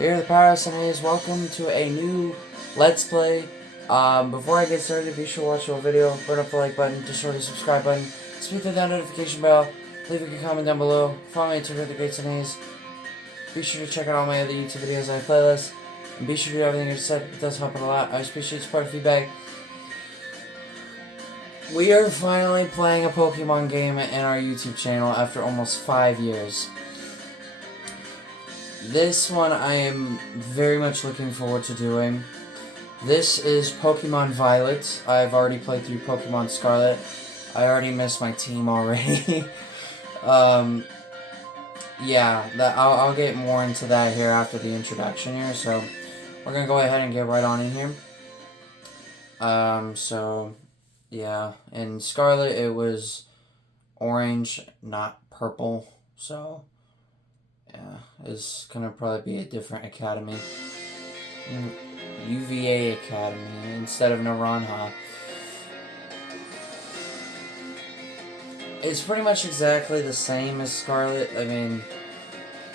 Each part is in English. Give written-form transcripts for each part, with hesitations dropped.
Here are the Parasanays. Welcome to a new Let's Play. Before I get started, be sure to watch the whole video, burn up the like button, destroy the subscribe button, speed through that notification bell, leave a comment down below, follow me on Twitter, the Great Sanays. Be sure to check out all my other YouTube videos I have playlists, and be sure to do everything I said. It does help out a lot. I appreciate support and feedback. We are finally playing a Pokemon game in our YouTube channel after almost 5 years. This one I am very much looking forward to doing. This is Pokemon Violet. I've already played through Pokemon Scarlet. I already missed my team already. Yeah, I'll get more into that here after the introduction here. So we're gonna go ahead and get right on in here. Yeah, in Scarlet it was orange, not purple. So yeah, it's gonna probably be a different academy. UVA Academy instead of Naranja. It's pretty much exactly the same as Scarlet,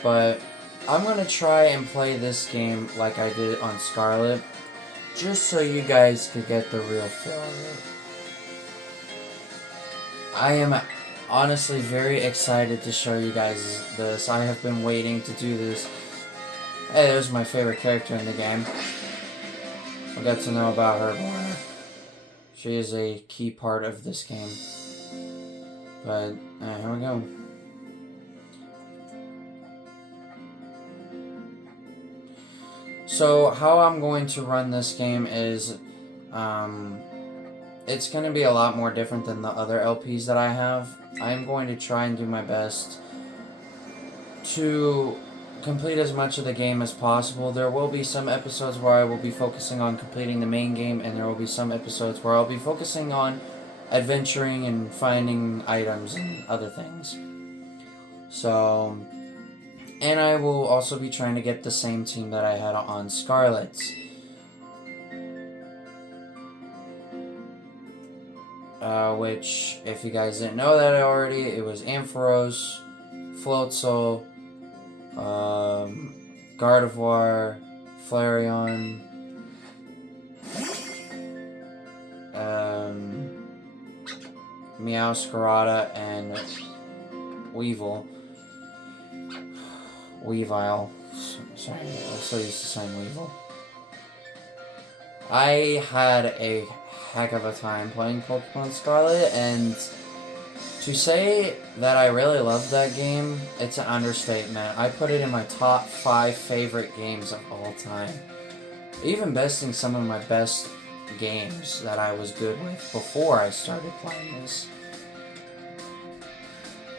but I'm gonna try and play this game like I did on Scarlet, just so you guys could get the real feel of it. I am honestly very excited to show you guys this. I have been waiting to do this. Hey, there's my favorite character in the game. We'll get to know about her more. She is a key part of this game. But, here we go. So, how I'm going to run this game is, it's going to be a lot more different than the other LPs that I have. I'm going to try and do my best to complete as much of the game as possible. There will be some episodes where I will be focusing on completing the main game, and there will be some episodes where I'll be focusing on adventuring and finding items and other things. So, and I will also be trying to get the same team that I had on Scarlet. Which, if you guys didn't know that already, it was Ampharos, Floatzel, Gardevoir, Flareon, Meowscarada, and Weevil. Weavile. Sorry, I'm so used to saying Weevil. I had a heck of a time playing Pokemon Scarlet, and to say that I really loved that game, it's an understatement. I put it in my top 5 favorite games of all time. Even besting some of my best games that I was good with before I started playing this.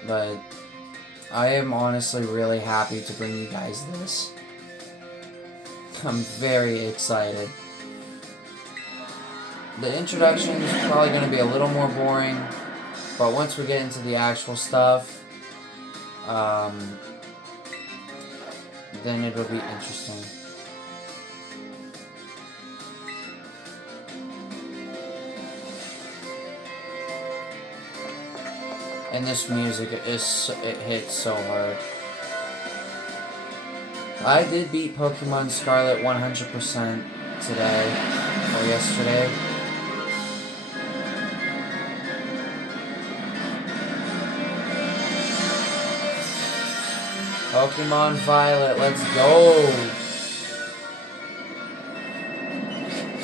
But I am honestly really happy to bring you guys this. I'm very excited. The introduction is probably going to be a little more boring, but once we get into the actual stuff, then it'll be interesting. And this music it hits so hard. I did beat Pokemon Scarlet 100% today, or yesterday. Pokemon Violet, let's go!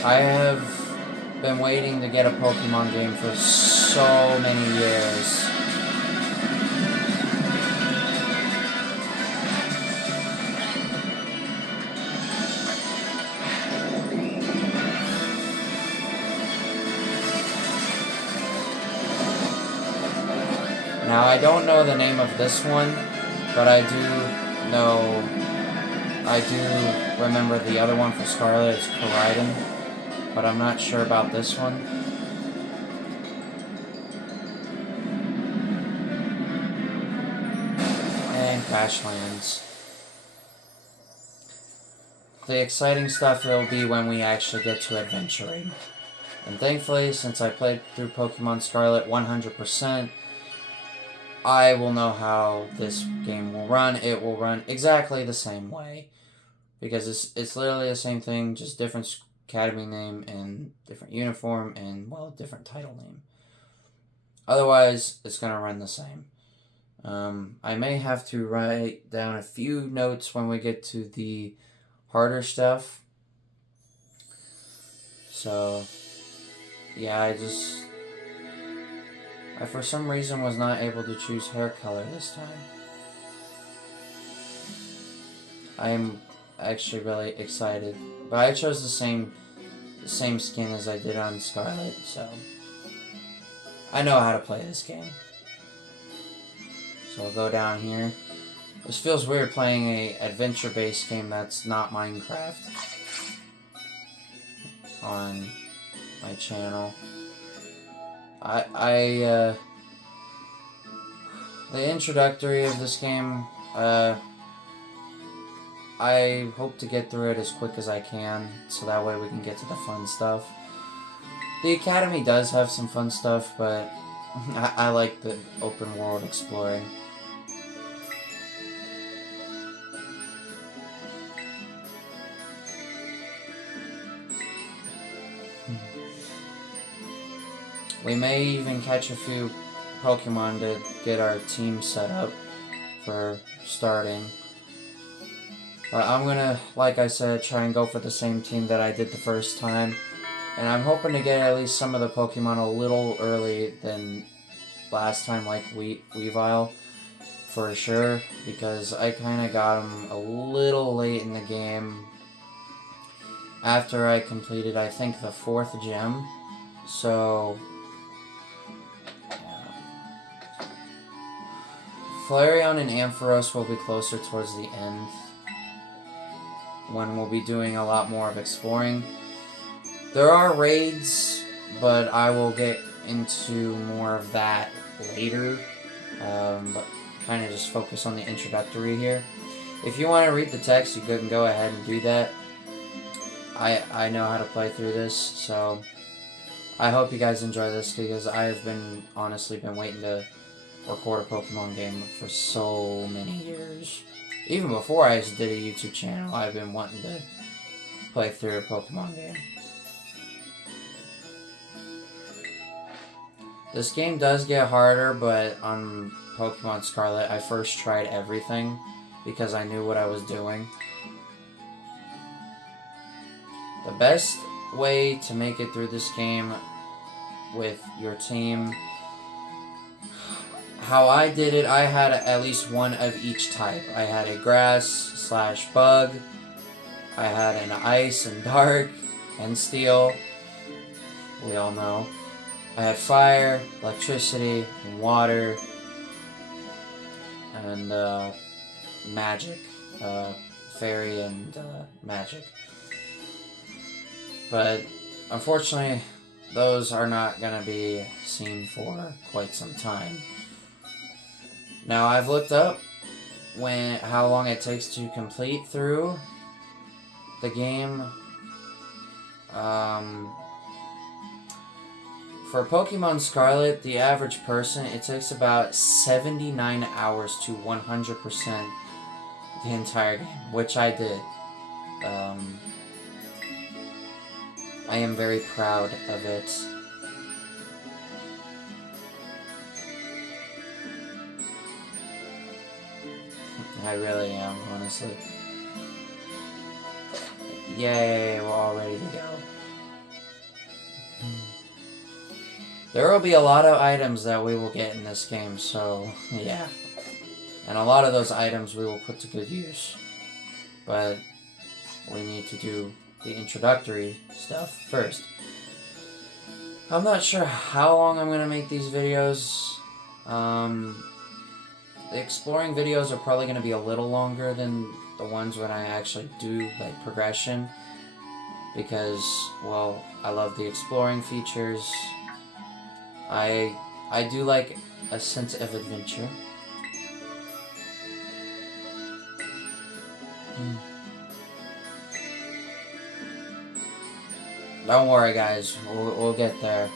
I have been waiting to get a Pokemon game for so many years. Now, I don't know the name of this one, but I do remember the other one for Scarlet is Koraidon, but I'm not sure about this one. And Crashlands. The exciting stuff will be when we actually get to adventuring. And thankfully, since I played through Pokemon Scarlet 100%, I will know how this game will run. It will run exactly the same way. because it's literally the same thing, just different academy name and different uniform and, well, different title name. Otherwise, it's going to run the same. I may have to write down a few notes when we get to the harder stuff. So, yeah, I for some reason was not able to choose hair color this time. I am actually really excited, but I chose the same skin as I did on Scarlet, so I know how to play this game. So I'll go down here. This feels weird playing a adventure-based game that's not Minecraft on my channel. The introductory of this game, I hope to get through it as quick as I can, so that way we can get to the fun stuff. The Academy does have some fun stuff, but I like the open world exploring. We may even catch a few Pokemon to get our team set up for starting. But I'm gonna, like I said, try and go for the same team that I did the first time. And I'm hoping to get at least some of the Pokemon a little early than last time, like Weavile, for sure. Because I kind of got him a little late in the game after I completed, I think, the 4th gem. So Flareon and Ampharos will be closer towards the end, when we'll be doing a lot more of exploring. There are raids, but I will get into more of that later, but kind of just focus on the introductory here. If you want to read the text, you can go ahead and do that. I know how to play through this, so I hope you guys enjoy this, because I've honestly been waiting to record a Pokemon game for so many years. Even before I did a YouTube channel, I've been wanting to play through a Pokemon game. This game does get harder, but on Pokemon Scarlet, I first tried everything because I knew what I was doing. The best way to make it through this game with your team, how I did it, I had at least one of each type. I had a grass/bug, I had an ice and dark and steel, we all know. I had fire, electricity, and water, and magic, fairy and magic. But unfortunately, those are not going to be seen for quite some time. Now, I've looked up how long it takes to complete through the game. For Pokemon Scarlet, the average person, it takes about 79 hours to 100% the entire game, which I did. I am very proud of it. I really am, honestly. Yay, we're all ready to go. There will be a lot of items that we will get in this game, so yeah. And a lot of those items we will put to good use. But we need to do the introductory stuff first. I'm not sure how long I'm going to make these videos. The exploring videos are probably going to be a little longer than the ones when I actually do like progression, because, well, I love the exploring features. I do like a sense of adventure. Don't worry, guys. We'll get there.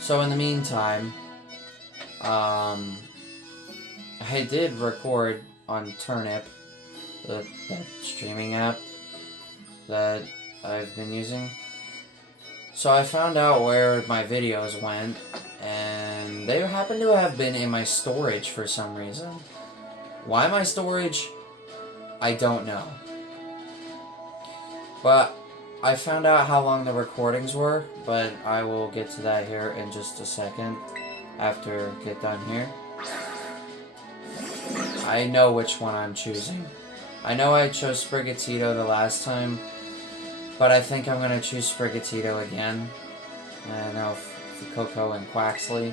So in the meantime, I did record on Turnip, the streaming app that I've been using. So I found out where my videos went, and they happen to have been in my storage for some reason. Why my storage? I don't know. But I found out how long the recordings were, but I will get to that here in just a second after I get done here. I know which one I'm choosing. I know I chose Sprigatito the last time, but I think I'm going to choose Sprigatito again. I know Coco and Quaxley.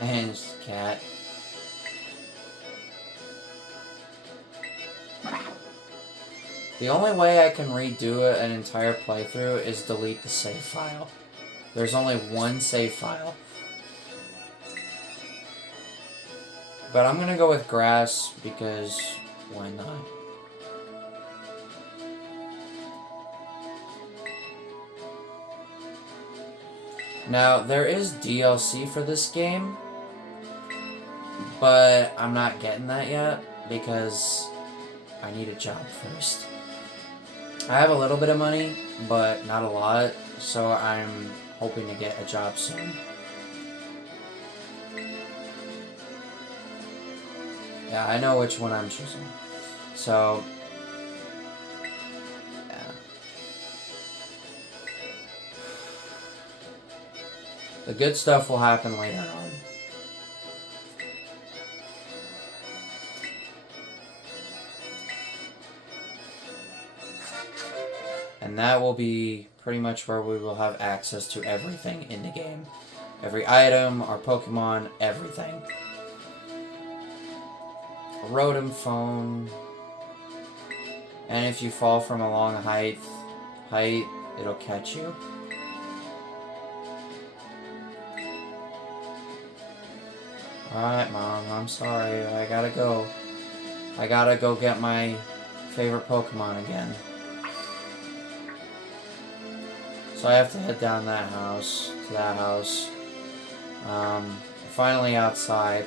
And just a cat. The only way I can redo an entire playthrough is delete the save file. There's only one save file. But I'm gonna go with grass because why not? Now, there is DLC for this game, but I'm not getting that yet because I need a job first. I have a little bit of money, but not a lot, so I'm hoping to get a job soon. Yeah, I know which one I'm choosing. So, yeah. The good stuff will happen later on. And that will be pretty much where we will have access to everything in the game. Every item, our Pokemon, everything. A Rotom phone. And if you fall from a long height, it'll catch you. Alright, Mom, I'm sorry. I gotta go. I gotta go get my favorite Pokemon again. So I have to head down to that house. Finally outside.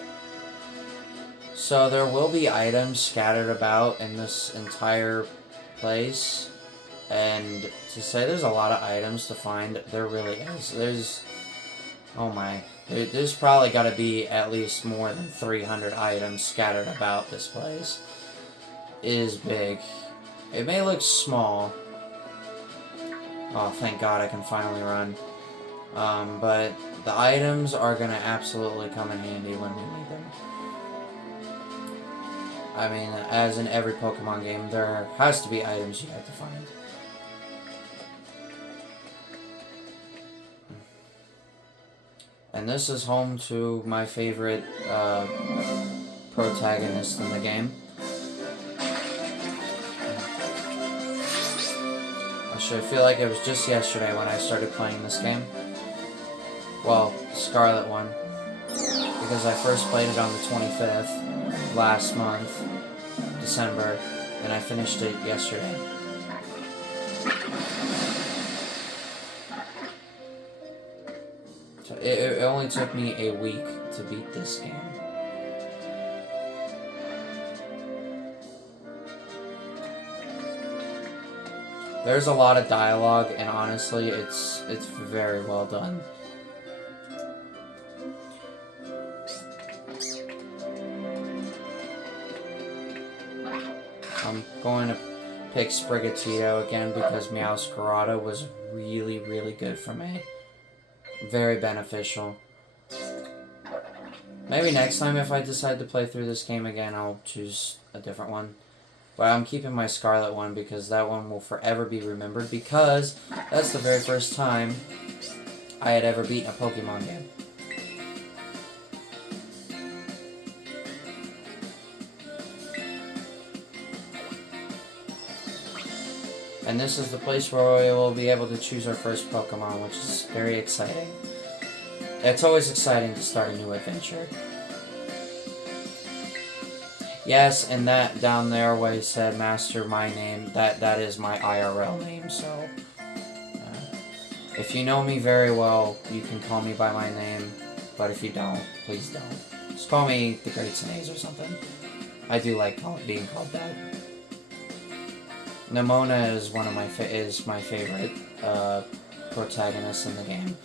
So there will be items scattered about in this entire place. And to say there's a lot of items to find, there really is. Oh my. There's probably got to be at least more than 300 items scattered about this place. It is big. It may look small. Oh, thank God I can finally run. But the items are going to absolutely come in handy when we need them. I mean, as in every Pokemon game, there has to be items you have to find. And this is home to my favorite protagonist in the game. Actually, I feel like it was just yesterday when I started playing this game. Well, the Scarlet one. Because I first played it on the 25th, last month, December, and I finished it yesterday. So it only took me a week to beat this game. There's a lot of dialogue, and honestly, it's very well done. I'm going to pick Sprigatito again because Meowscarada was really, really good for me. Very beneficial. Maybe next time if I decide to play through this game again, I'll choose a different one. But I'm keeping my Scarlet one because that one will forever be remembered because that's the very first time I had ever beaten a Pokemon game. And this is the place where we will be able to choose our first Pokemon, which is very exciting. It's always exciting to start a new adventure. Yes, and that down there where he said master my name, that is my IRL name, so If you know me very well, you can call me by my name, but if you don't, please don't. Just call me the Great Sneeze or something. I do like being called that. Nimona is my favorite protagonist in the game.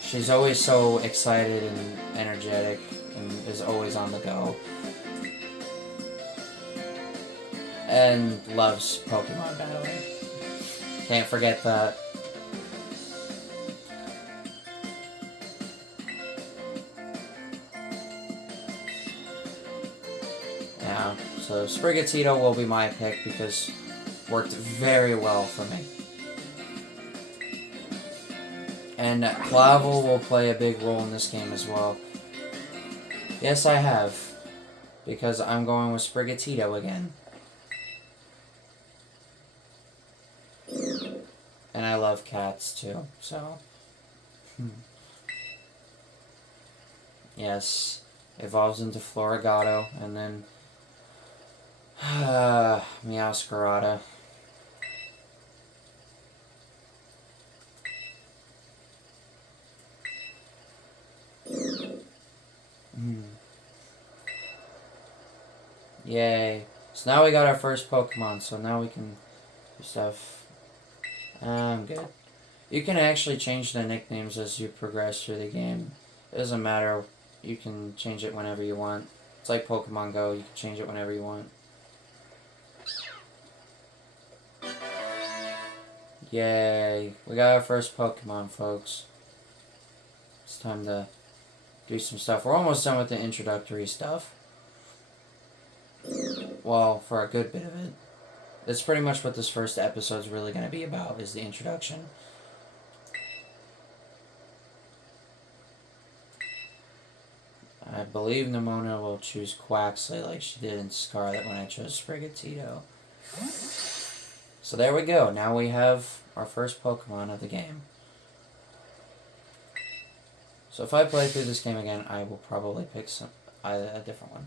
She's always so excited and energetic and is always on the go. And loves Pokemon battling. Can't forget that. Yeah, so Sprigatito will be my pick because it worked very well for me. And Clavel will play a big role in this game as well. Yes, I have. Because I'm going with Sprigatito again. And I love cats too, so. Yes. Evolves into Florigato, and then. Meowscarada. Yay. So now we got our first Pokemon, so now we can do stuff. I'm good. You can actually change the nicknames as you progress through the game. It doesn't matter. You can change it whenever you want. It's like Pokemon Go. You can change it whenever you want. Yay. We got our first Pokemon, folks. It's time to do some stuff. We're almost done with the introductory stuff. Well, for a good bit of it. That's pretty much what this first episode's really going to be about, is the introduction. I believe Nimona will choose Quaxley like she did in Scarlet when I chose Sprigatito. So there we go. Now we have our first Pokemon of the game. So if I play through this game again, I will probably pick a different one.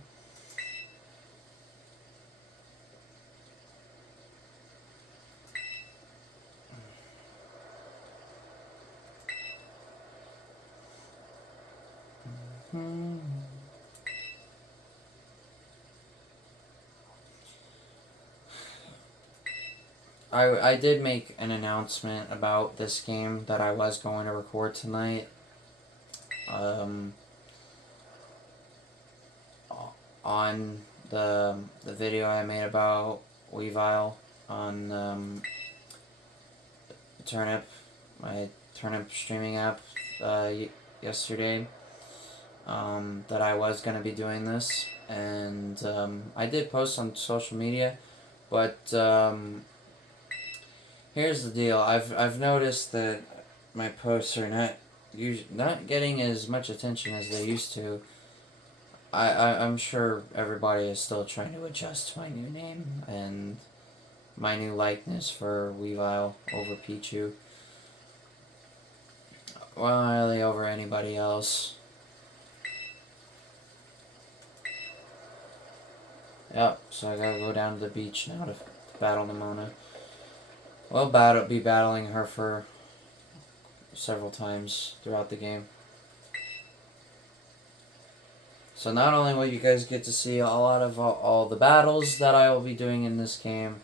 I did make an announcement about this game that I was going to record tonight. On the video I made about Weavile on Turnip, my Turnip streaming app yesterday, that I was going to be doing this, and I did post on social media, but here's the deal. I've noticed that my posts are not getting as much attention as they used to. I'm sure everybody is still trying to adjust to my new name and my new likeness for Weavile over Pichu. Well, really over anybody else. Yep, so I gotta go down to the beach now to battle Nimona. We'll be battling her for several times throughout the game. So not only will you guys get to see a lot of all the battles that I will be doing in this game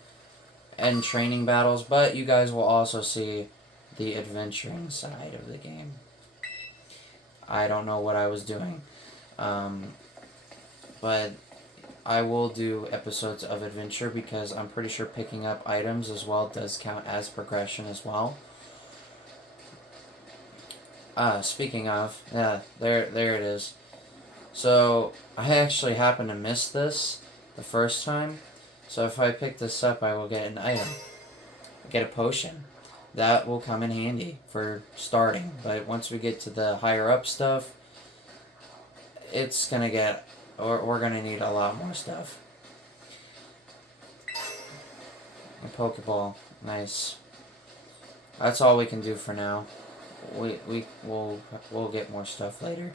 and training battles, but you guys will also see the adventuring side of the game. I don't know what I was doing, but I will do episodes of adventure because I'm pretty sure picking up items as well does count as progression as well. Speaking of, yeah, there it is. So, I actually happened to miss this the first time. So if I pick this up, I will get an item. Get a potion. That will come in handy for starting. But once we get to the higher up stuff, it's gonna get... we're gonna need a lot more stuff. A Pokeball. Nice. That's all we can do for now. We'll get more stuff later.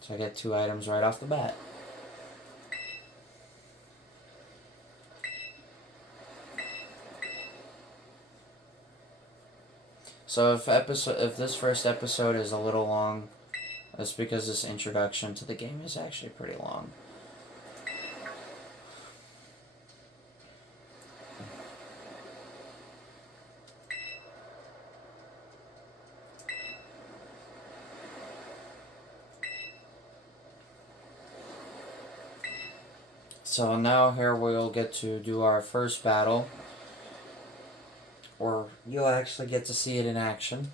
So I get 2 items right off the bat. So if this first episode is a little long, that's because this introduction to the game is actually pretty long. So now here we'll get to do our first battle. Or you'll actually get to see it in action.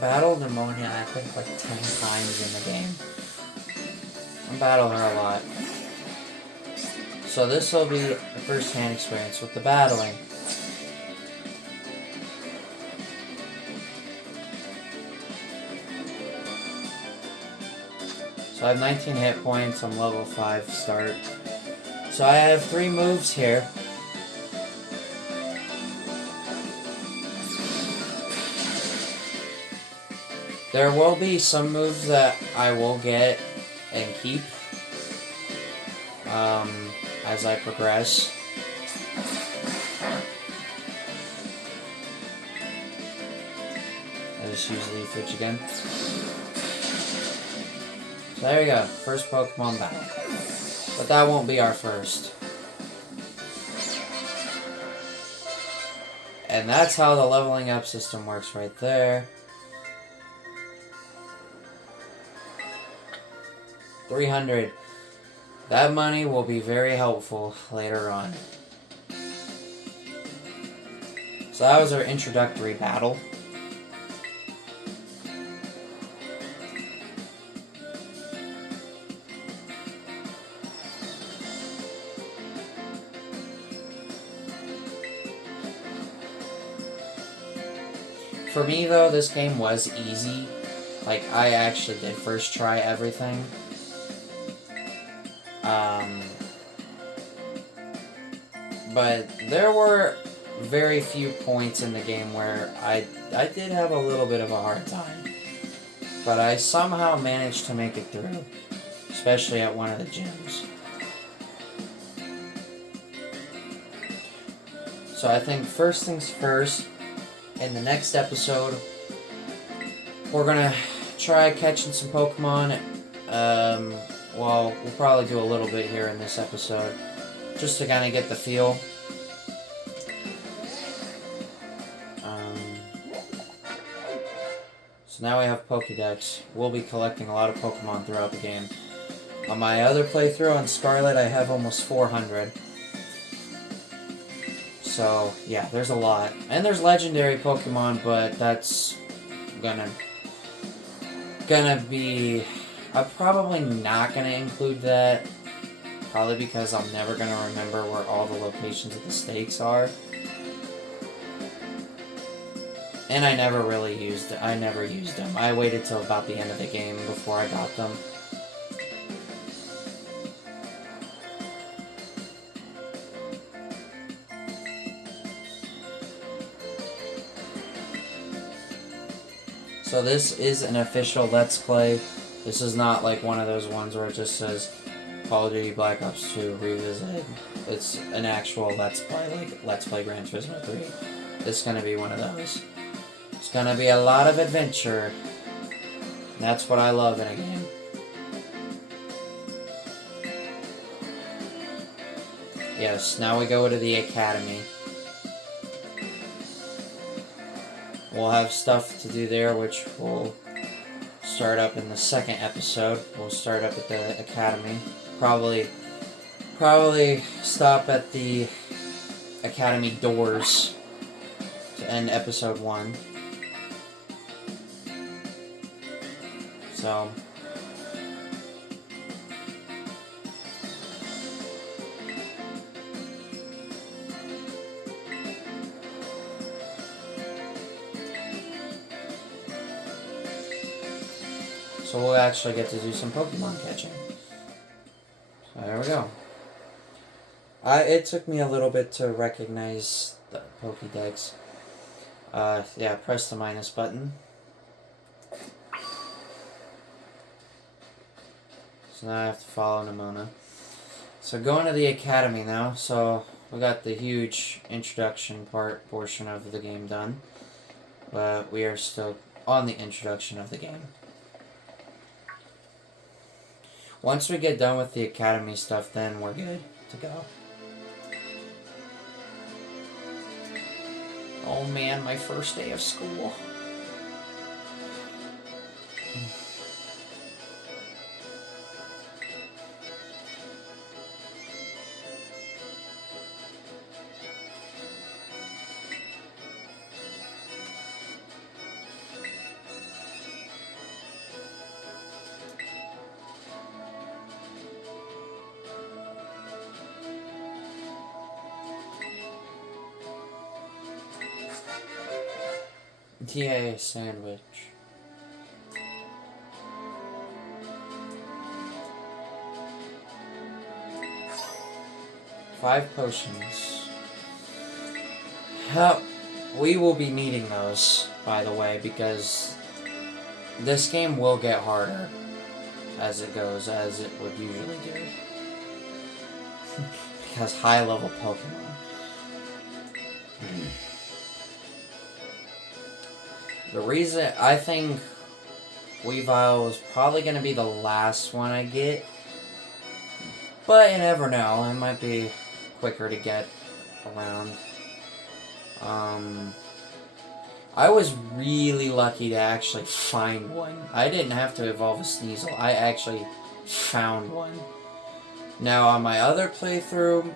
Battled Pneumonia, I think, like 10 times in the game. I battled her a lot. So this will be the first-hand experience with the battling. So I have 19 hit points, I'm level 5 start. So I have 3 moves here. There will be some moves that I will get and keep as I progress. I just use Leafage again. So there you go, first Pokemon battle. But that won't be our first. And that's how the leveling up system works right there. 300. That money will be very helpful later on. So that was our introductory battle. For me though, this game was easy. Like, I actually did first try everything. But there were very few points in the game where I did have a little bit of a hard time. But I somehow managed to make it through. Especially at one of the gyms. So I think first things first, in the next episode, we're gonna try catching some Pokemon. Well, we'll probably do a little bit here in this episode, just to kind of get the feel. So now we have Pokédex. We'll be collecting a lot of Pokemon throughout the game. On my other playthrough on Scarlet, I have almost 400. So, yeah, there's a lot. And there's legendary Pokemon, but that's gonna be... I'm probably not gonna include that. Probably because I'm never gonna remember where all the locations of the stakes are. And I never used them. I waited till about the end of the game before I got them. So this is an official Let's Play. This is not like one of those ones where it just says Call of Duty Black Ops 2 Revisited. It's an actual Let's Play, like Let's Play Gran Turismo 3. This is going to be one of those. It's going to be a lot of adventure. That's what I love in a game. Yes, now we go to the Academy. We'll have stuff to do there, which will start up in the second episode. We'll start up at the Academy. Probably stop at the Academy doors to end episode 1. So... So we'll actually get to do some Pokemon catching. So there we go. It took me a little bit to recognize the Pokédex. Yeah, press the minus button. So now I have to follow Nimona. So going to the Academy now. So we got the huge introduction portion of the game done, but we are still on the introduction of the game. Once we get done with the academy stuff, then we're good to go. Oh man, my first day of school. Yay, sandwich. Five potions. We will be needing those, by the way, because this game will get harder as it goes, as it would usually do. Because high-level Pokemon. The reason I think Weavile is probably going to be the last one I get, but you never know, it might be quicker to get around. I was really lucky to actually find one. I didn't have to evolve a Sneasel, I actually found one. Now on my other playthrough,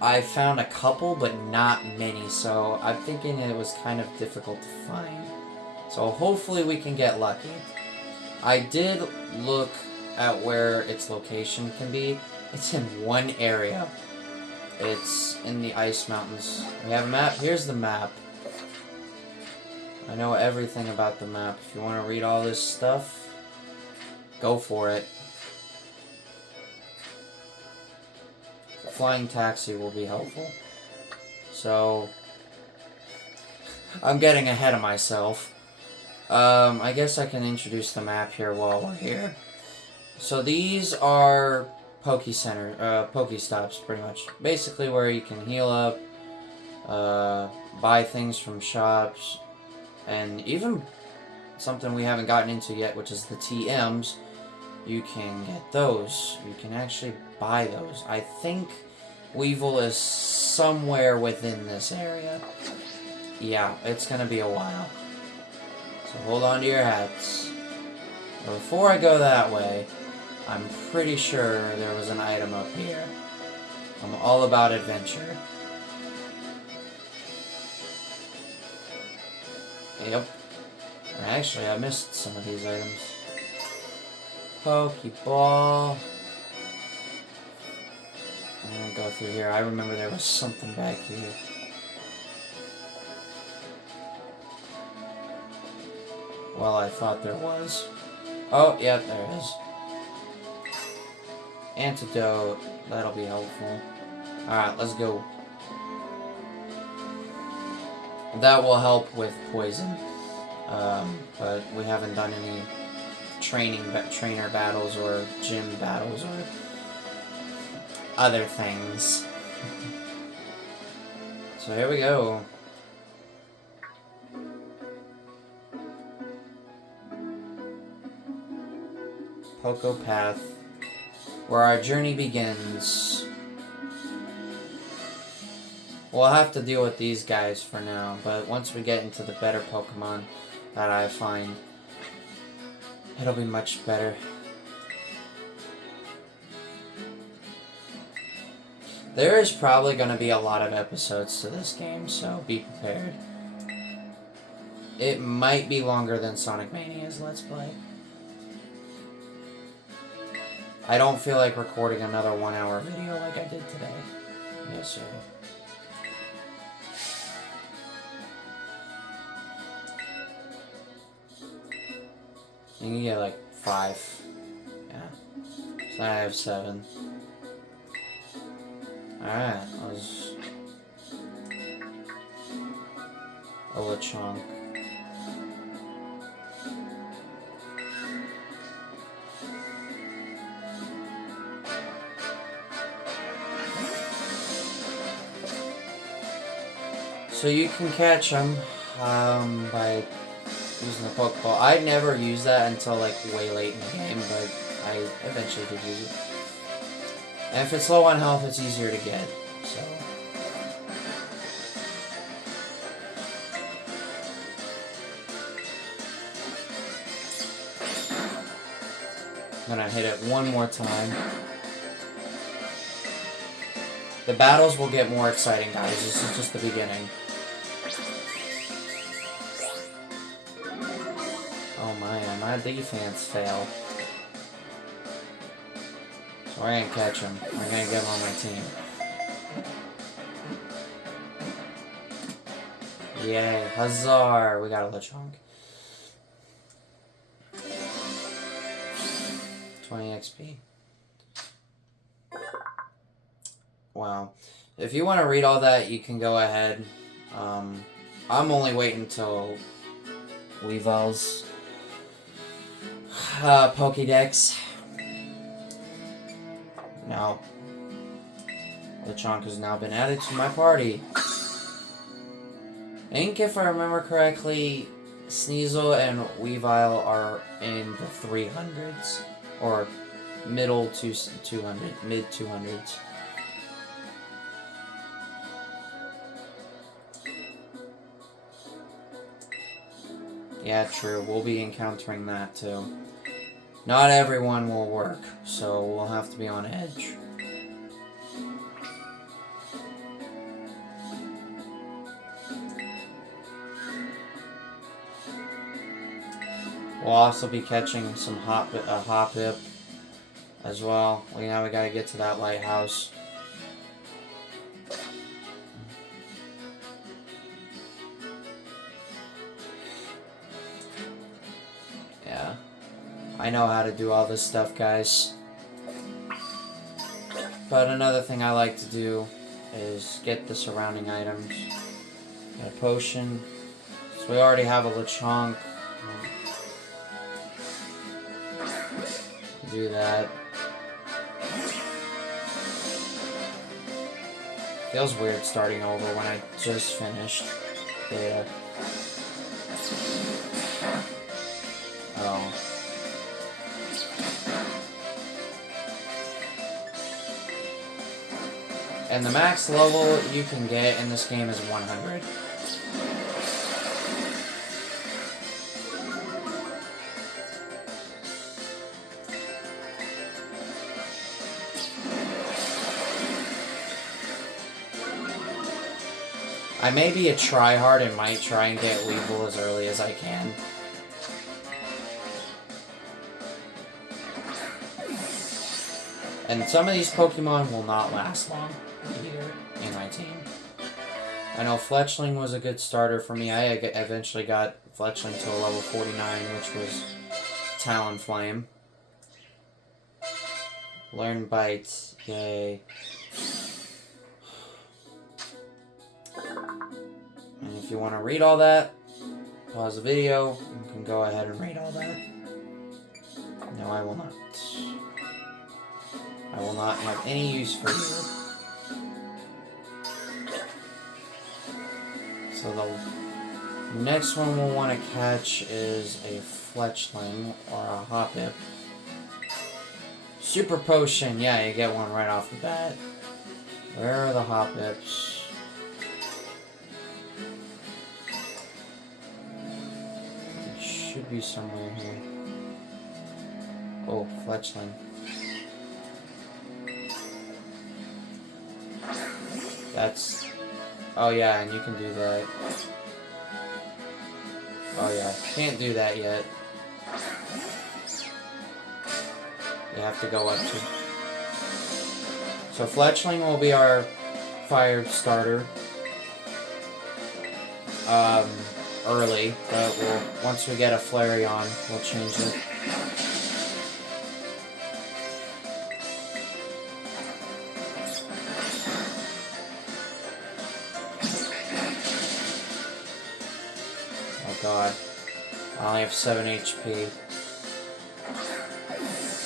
I found a couple, but not many, so I'm thinking it was kind of difficult to find. So hopefully we can get lucky. I did look at where its location can be. It's in one area. It's in the Ice Mountains. We have a map. Here's the map. I know everything about the map. If you want to read all this stuff, go for it. The flying taxi will be helpful. So, I'm getting ahead of myself. I guess I can introduce the map here while we're here. So these are Pokestops, pretty much. Basically where you can heal up, buy things from shops, and even something we haven't gotten into yet, which is the TMs. You can get those. You can actually buy those. I think Weavile is somewhere within this area. Yeah, it's gonna be a while. So hold on to your hats. But before I go that way, I'm pretty sure there was an item up here. I'm all about adventure. Yep. Actually, I missed some of these items. Pokeball. I'm gonna go through here. I remember there was something back here. Well, I thought there was. Oh, yeah, there is. Antidote. That'll be helpful. Alright, let's go. That will help with poison. But we haven't done any trainer battles or gym battles or other things. So here we go. Poco Path, where our journey begins. We'll have to deal with these guys for now, but once we get into the better Pokemon that I find, it'll be much better. There is probably going to be a lot of episodes to this game, so be prepared. It might be longer than Sonic Mania's Let's Play. I don't feel like recording another 1 hour video like I did today. Yes, sir. You can get like 5. Yeah. So I have 7. Alright, let's... Lechonk. So you can catch them by using the Pokeball. I never used that until like way late in the game, but I eventually did use it. And if it's low on health, it's easier to get. So. I'm gonna hit it one more time. The battles will get more exciting, guys. This is just the beginning. Oh man, my defense failed. So we're gonna catch him. We're gonna get him on my team. Yay, huzzah! We got a Lechonk. 20 XP. Wow. If you want to read all that, you can go ahead. I'm only waiting until Weavel's Pokédex. Now, Lechonk has now been added to my party. I think if I remember correctly, Sneasel and Weavile are in the 300s. Or middle to 200, mid 200s. Yeah, true. We'll be encountering that too. Not everyone will work, so we'll have to be on edge. We'll also be catching some Hoppip as well. Now we gotta get to that lighthouse. Yeah. I know how to do all this stuff, guys. But another thing I like to do is get the surrounding items. Get a potion. So we already have a Lechonk. Do that. Feels weird starting over when I just finished beta. Oh. And the max level you can get in this game is 100. I may be a tryhard and might try and get Weevil as early as I can. And some of these Pokemon will not last long either in my team. I know Fletchling was a good starter for me. I eventually got Fletchling to a level 49, which was Talonflame. Learn Bite, yay. And if you want to read all that, pause the video, you can go ahead and read all that. No, I will not. I will not have any use for you. So the next one we'll want to catch is a Fletchling or a Hoppip. Super Potion, yeah, you get one right off the bat. Where are the Hoppips? It should be somewhere here. Oh, Fletchling. That's... Oh yeah, and you can do that. Oh yeah, can't do that yet. You have to go up to... So Fletchling will be our fire starter. Early, but once we get a Flareon, we'll change it. Oh god. I only have 7 HP.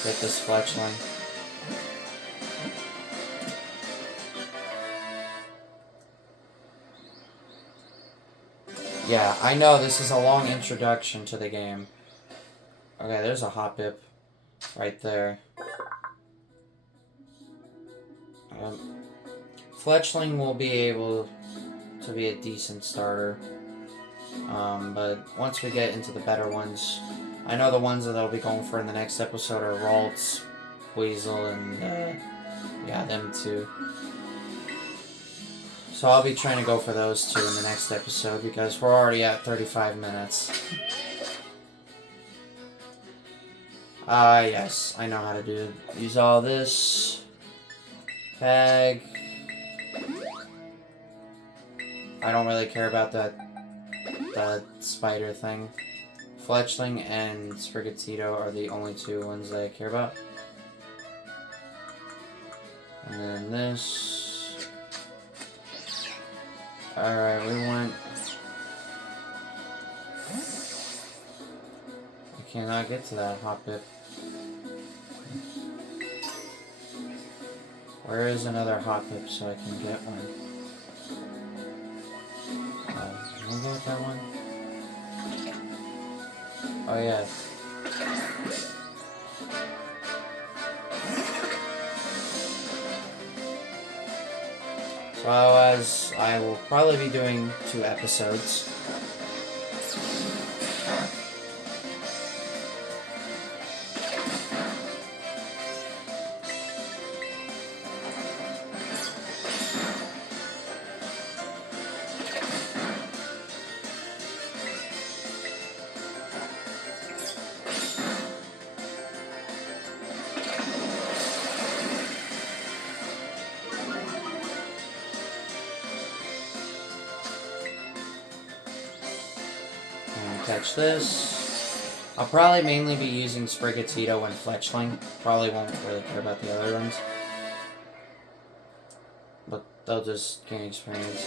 Get this Fletchling. Yeah, I know this is a long introduction to the game. Okay, there's a Hoppip right there. Fletchling will be able to be a decent starter. But once we get into the better ones, I know the ones that I'll be going for in the next episode are Ralts, Weasel, and yeah, them two. So I'll be trying to go for those two in the next episode because we're already at 35 minutes. Yes, I know how to use all this. Bag. I don't really care about that spider thing. Fletchling and Sprigatito are the only two ones that I care about. And then this. Alright, we went. I cannot get to that Hoppip. Where is another Hoppip so I can get one? Can I get that one? Oh yeah. So as I will probably be doing 2 episodes. Catch this. I'll probably mainly be using Sprigatito and Fletchling. Probably won't really care about the other ones. But they'll just gain experience.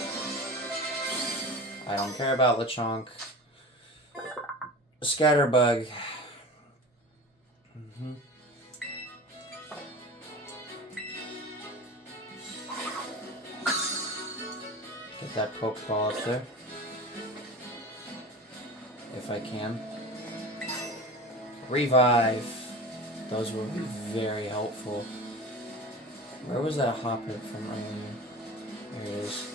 I don't care about Lechonk. Scatterbug. Get that Pokeball up there. If I can. Revive. Those will be very helpful. Where was that Hoppip from earlier? There it is.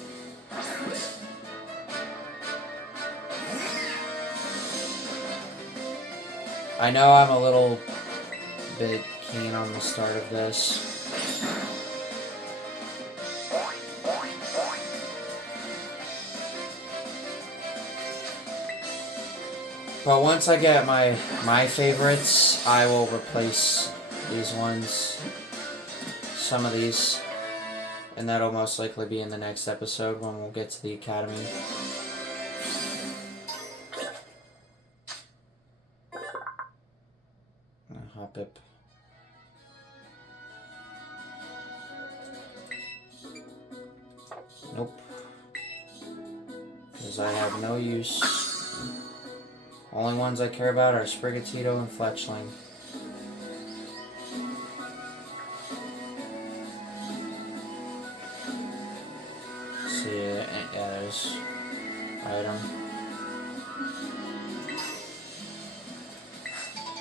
I know I'm a little bit keen on the start of this. But once I get my favorites, I will replace these ones. Some of these. And that'll most likely be in the next episode when we'll get to the academy. Hoppip. Nope. Because I have no use. Only ones I care about are Sprigatito and Fletchling. See, yeah, there's item.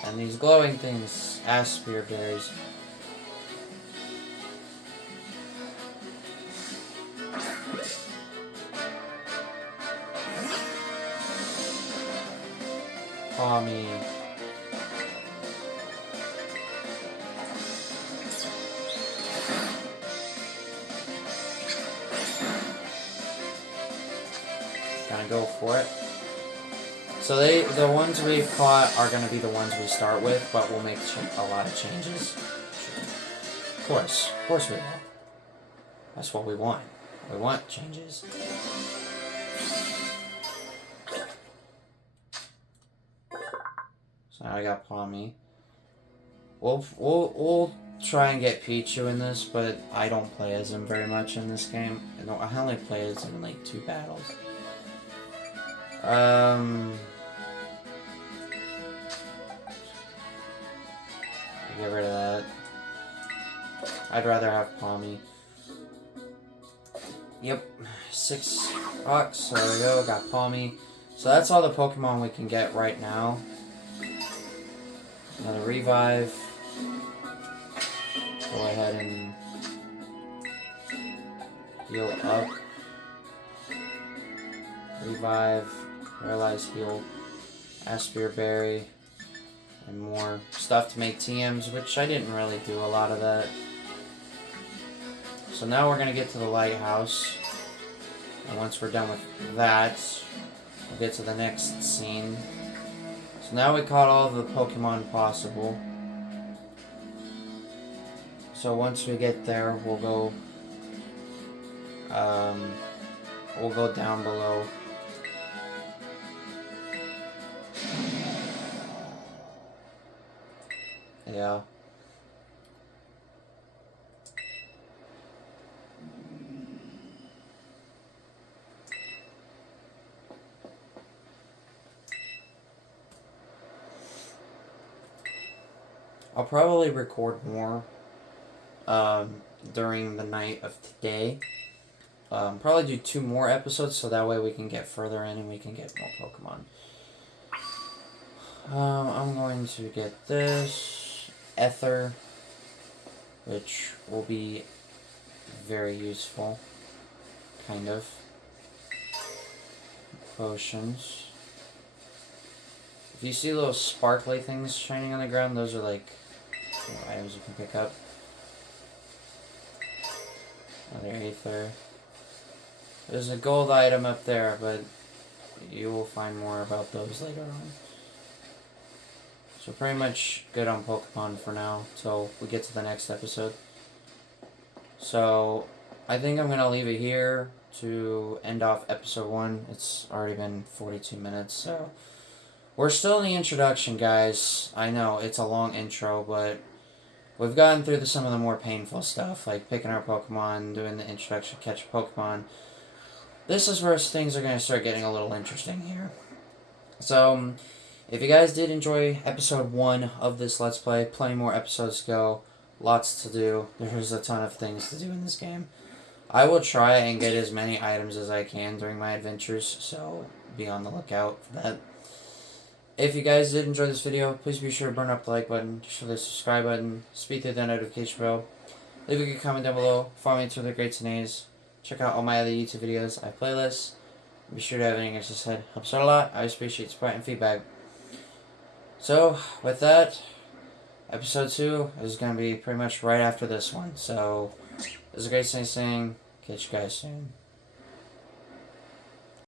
And these glowing things, Aspir berries. Tommy. Gonna go for it. So the ones we've caught are gonna be the ones we start with, but we'll make a lot of changes. Of course we will. That's what we want. We want changes. So now I got Palmy. We'll try and get Pichu in this, but I don't play as him very much in this game. No, I only play as him in like 2 battles. Get rid of that. I'd rather have Palmy. Yep, 6 bucks. There we go. Got Palmy. So that's all the Pokemon we can get right now. Another revive. Go ahead and heal up. Revive. Paralyze, heal. Aspire Berry. And more stuff to make TMs, which I didn't really do a lot of that. So now we're going to get to the lighthouse. And once we're done with that, we'll get to the next scene. So now we caught all of the Pokemon possible. So once we get there, we'll go down below. Yeah. I'll probably record more during the night of today. Probably do 2 more episodes so that way we can get further in and we can get more Pokemon. I'm going to get this Ether, which will be very useful, kind of. Potions. If you see those sparkly things shining on the ground, those are like items you can pick up. Another Aether. There's a gold item up there, but you will find more about those later on. So pretty much good on Pokemon for now, till we get to the next episode. So I think I'm going to leave it here to end off episode 1. It's already been 42 minutes, so we're still in the introduction, guys. I know, it's a long intro, but we've gotten through some of the more painful stuff, like picking our Pokemon, doing the introduction, catch a Pokemon. This is where things are going to start getting a little interesting here. So, if you guys did enjoy episode 1 of this Let's Play, plenty more episodes to go, lots to do. There's a ton of things to do in this game. I will try and get as many items as I can during my adventures, so be on the lookout for that. If you guys did enjoy this video, please be sure to burn up the like button, show the subscribe button, speed through the notification bell, leave a good comment down below, follow me to the greats and A's, check out all my other YouTube videos, I have playlists, be sure to have anything else to say. Helps out a lot, I always appreciate support and feedback. So, with that, episode 2 is going to be pretty much right after this one, so this is a great saying, catch you guys soon.